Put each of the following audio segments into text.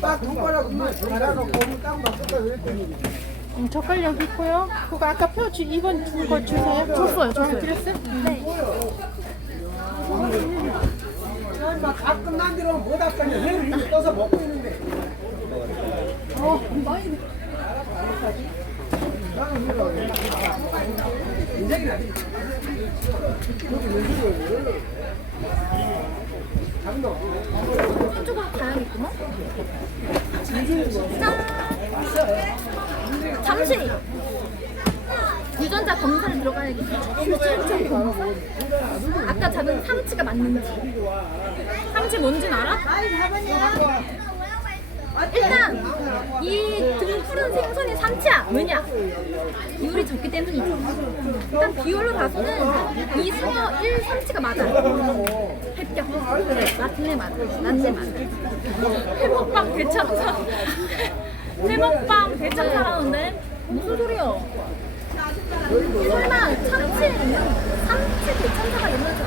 딱 손가락 물 갈아놓고 딱 맞췄다 그랬더니 음, 젓갈 여기 있고요. 그거 아까 표 주, 2번 준거 주세요. 줬어요, 줬어요. 드렸어요? 네. 막다 끝난 뒤로 못 왔더니 회를 이렇게 떠서 먹고 있는데 어, 많이 나는 이거 인생이. 짠! 잠시! 유전자 검사를 검사? 아까 잡은 삼치가 맞는지. 삼치 뭔진 알아? 일단 이 등 푸른 생선이 삼치야. 왜냐? 비율이 적기 때문이지. 일단 비율로 봐서는 이 숭어 1 삼치가 맞아. 합격. 그래, 맞네 맞아. 맞네 맞아. 해먹방 대참사. 해먹방 대참사라는데 무슨 소리야? 설마 참치 삼치 대참사가 있는 줄 알아?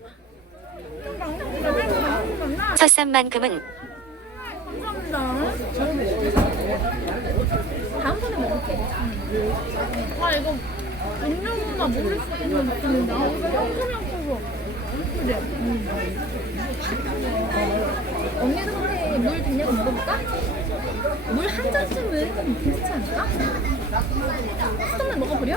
첫산만큼은 아 이거 음료나 먹을 수 있는 느낌인데 아 이거 형큼형큼서 그래 음. 언니들한테 물 되냐고 물어볼까? 물 한 잔쯤은 괜찮지 않을까? 수돗물 먹어버려?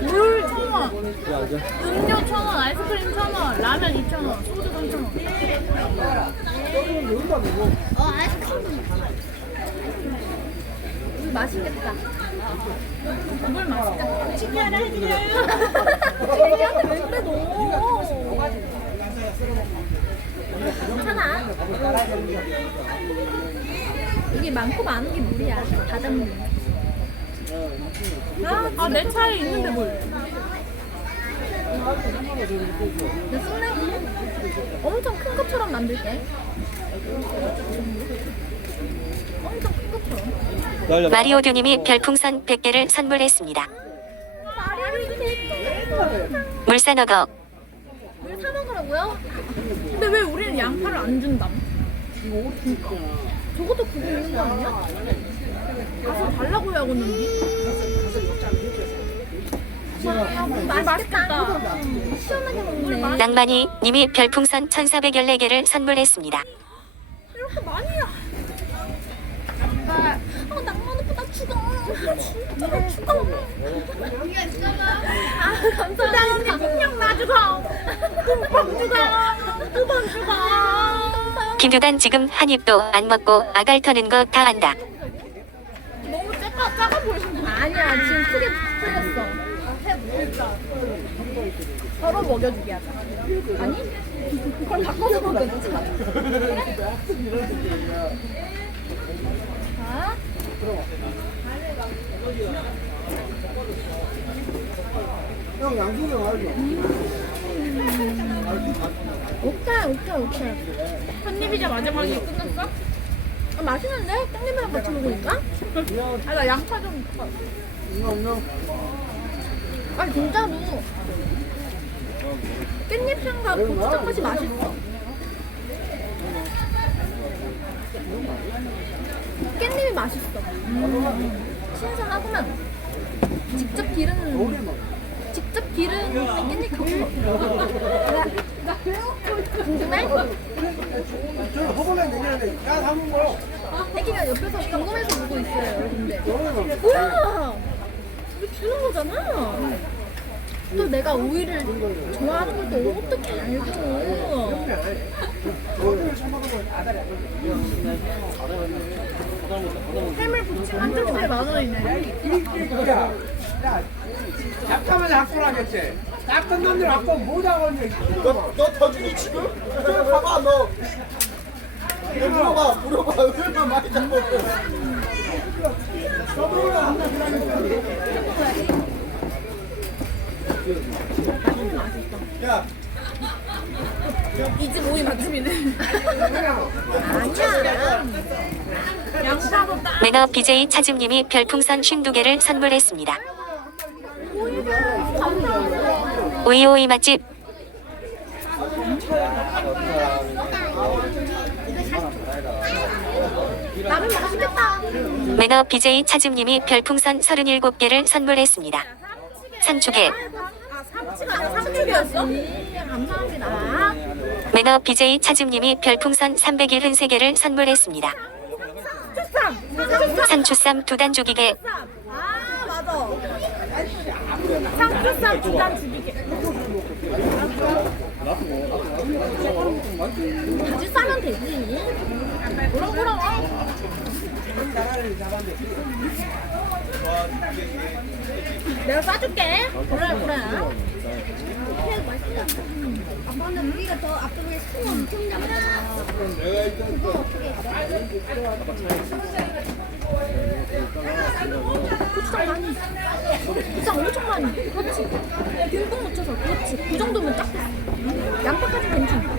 물 천 원, 음료 천 원, 아이스크림 천 원, 라면 이천 원, 소주 삼천 원. 어 아이스크림도 물 맛있겠다. 물 맛있겠다. 치킨 하나 해드려요. 괜찮아. 이게 많고 많은 게 물이야. 바닷물. 아, 내 차에 있는데 뭘? 내 쑥내기 엄청 큰 것처럼 만들게. 엄청 큰 것처럼. 마리오듀님이 별풍선 100개를 선물했습니다. 물산어거 물 사 먹으라고요? 근데 왜 우리는 양파를 안 준담? 저것도 그거 있는 거 아니야? 가서 달라고 하고 있는데. 물 맛있겠다. 시원하게 먹네. 낭만이 님이 별풍선 1414개를 선물했습니다. 이렇게 많이야. 아, 어, 낭만 오빠 나 죽어. 진짜 죽어. 아, 감사합니다. 언니 폭력 나 죽어. 뿜뻑 죽어. 두번 죽어. 김규단 지금 한 입도 안 먹고 아갈 터는 거 다 안다. 너무 작아, 작아 보이시는 거 아니야. 지금 크게 풀렸어. 해볼까? 서로 먹여주게 하자. 아니? 그럼 바꿔서 먹여주자. 자. 형 양식이 말이죠 오케이, 오케이, 오케이. 한 입이자 마지막에 끝났어? 아, 맛있는데? 깻잎이랑 같이 먹으니까? 아, 나 양파 좀. 아니, 진짜로. 깻잎 향과 고추장 맛이 맛있어. 깻잎이 맛있어. 음. 신선하구만. 직접 기른 직접 기른 깻잎 갖고 궁금해? 저 허벌레 내년에 야 사는 거 애기가 옆에서 궁금해서 보고 있어요, 여러분들. 뭐야? 우리 주는 거잖아. 또 내가 오이를 좋아하는 걸또 어떻게 알고? 해물 부침 한 접시에 만 원이네. 야, 야, 약하면 약속하겠지. 닦은 놈들 아까 뭐다고 이제 너, 너 터지니 지금? 저 봐봐 너. 너 물어봐 물어봐 얼마 많이 잡고 야 이집 오이 맛집이네. 아니야. 양파도 따. 매너 BJ 차줌님이 별풍선 52개를 선물했습니다. 오이오이 맛집 라면 맛있겠다. 매너 BJ 차줌님이 별풍선 37개를 선물했습니다. 산초계 매너 BJ 차줌님이 별풍선 373개를 선물했습니다. 삼. 상추쌈 두단 아 맞아. 상추쌈 두단 죽이게. 다시 싸면 되지. 그럼 그럼. 내가 싸줄게. 그래 그래. 아빠는 우리가 더 앞쪽에 숨 엄청 잡아. 고추장 많이. 고추장 엄청 많이. 그렇지. 듬뿍 묻혀서 그렇지. 그 정도면 딱 됐어. 양파까지 괜찮아.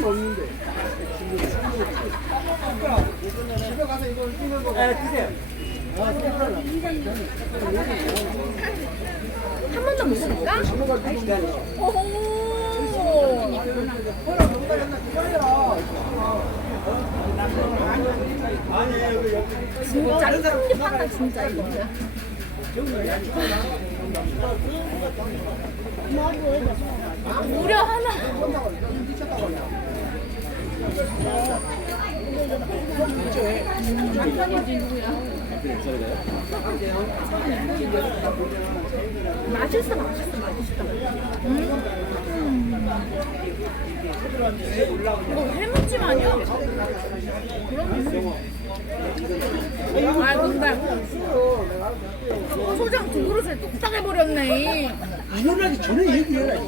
먹는데 집에 가서 이걸 찍는 거 에, 드세요 한번 더 먹어볼까? 오. 진짜 큰게 진짜 이거. 무려 하나. 맛있어 맛있어 맛있어. 음. 이거 해무침 아니야? 그럼 아 근데 소장 두 그릇을 뚝딱 해버렸네. 일어나기 전에 얘기해라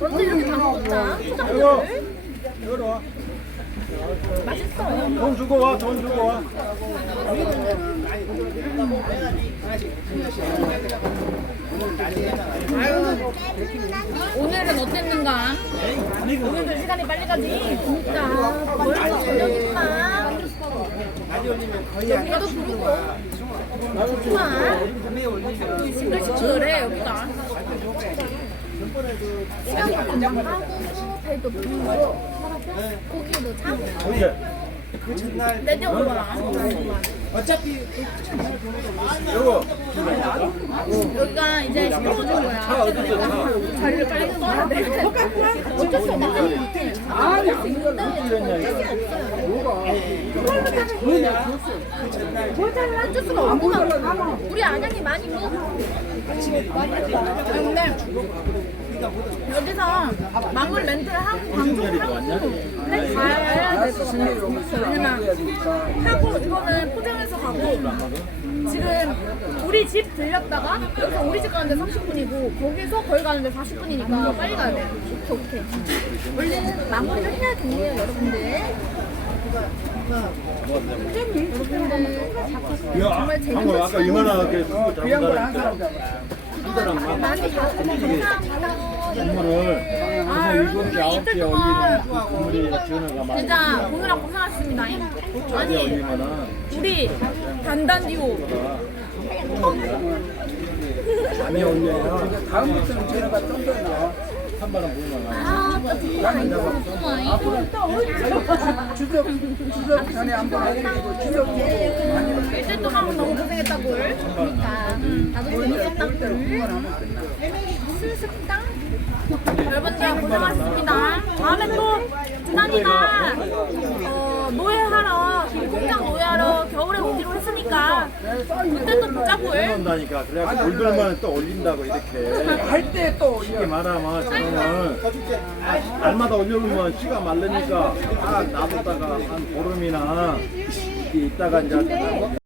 언제 이렇게 다 먹었다? 소장 들 열어 맛있어. 돈 주고 와 돈 주고 와 오늘은 어땠는가? 오늘도 시간이 빨리 가지. 진짜 벌써 저녁이구만. 여기도 부르고. 싱글싱글해 여기가. 시간이 하고 배도 부르고 고기도 잡고 내려오고 와. 어차피 요거 여기가 이제 시끄러워진 거야. 그러니까 자리를 빨리. 어쩔 수 못해. 아니, 어쩔 수가 없구만. 우리 안양이 많이 먹어. 근데 여기서 마무리 멘트를 하고 방송을 하고 해 가야 될 것 같아. 왜냐면 하고 이거는 포장해서 가고 지금 우리 집 들렸다가 여기서 우리 집 가는데 30분이고 거기서 거기 가는데 40분이니까 빨리 가야 돼. 오케이 오케이. 얼른 마무리를 해야겠네요 여러분들. 여러분들 야 정말 방금 재밌는 아까 이만하게 쓰고 그냥 잡은 걸한 사람 잡아요 건물을 아, 그래서 여러분, 일곱 개 아홉 개 이틀 동안 올리는 그 건물이 전화가 많이 진짜 보느라 고생하셨습니다. 아니, 올리면은 우리 단단 듀오. 많이 올려요. 다음부터는 전화가 좀더 나와. 한 번은 보면 아, 또 듣고 앞으로 추석 추석 전에 한번 해드리고 추석 일주일 동안 너무 고생했다고. 그러니까 나도 재밌었다고. 슬슬깡. 여러분들 고생하셨습니다. 다음에 또 준환이가 어, 노예하러 김공장 노예하러 겨울에 했으니까 그때 또 보자고. 온다니까. 그래갖고 물들만 또 올린다고 이렇게. 할 때 또 이게 말하면 저는 날마다 올려놓으면 씨가 마르니까 딱 놔뒀다가 한 보름이나 있다가 이제